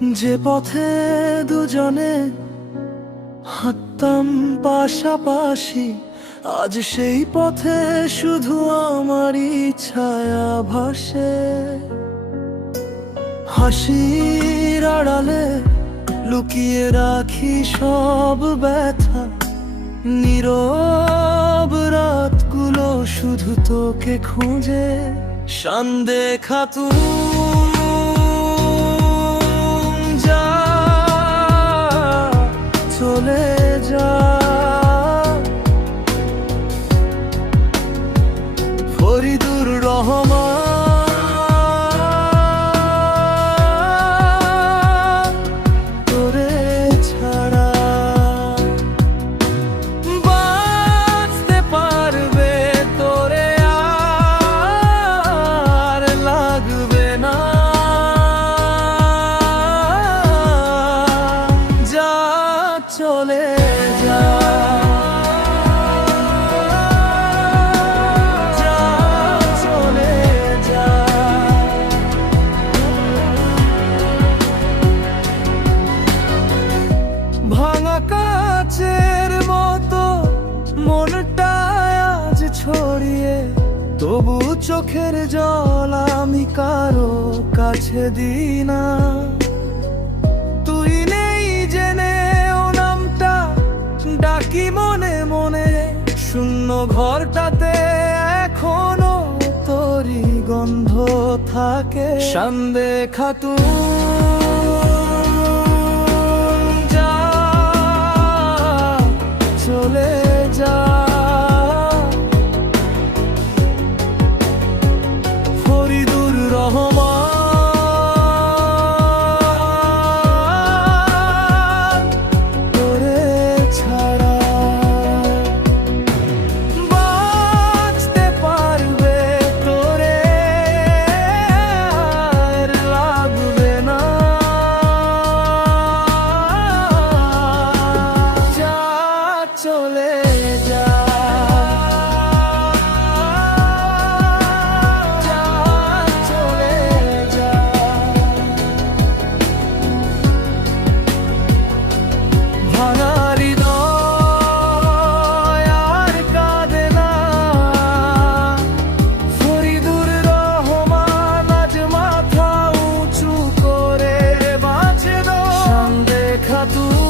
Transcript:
যে পথে দুজনে হাঁটতাম পাশাপাশি, আজ সেই পথে শুধু আমারই ছায়া ভাসে। হাসির আড়ালে লুকিয়ে রাখি সব ব্যথা, নীরব রাতগুলো শুধু তোকে খুঁজে। সান্দেখা তুমি যা, চলে যা। ফরিদুর রহমান, তোরে ছাড়া বাঁচতে পারবে তোরে আর লাগবে না। যা চলে যা, যা চলে যা। ভাঙা কাচের মতো মনটা আজ ছড়িয়ে, তবু চোখের জল আমি কারো কাছে দিই না। তুই নেই জেনে ও নামটা ডাকি মনে মনে, শূন্য ঘরটাতে এখনো তোরই গন্ধ থাকে। সান্দেখা তুমি যা, চলে যা। ফরিদুর রহমান, তোরে ছাড়া বাঁচতে পারবে তোরে আর লাগবে না। যা চলে যা, যা চলে যা। ভাঙা হৃদয় আর কাঁদে না, ফরিদুর রহমান আজ মাথা উঁচু করে বাঁচে। সান্দেখা তুই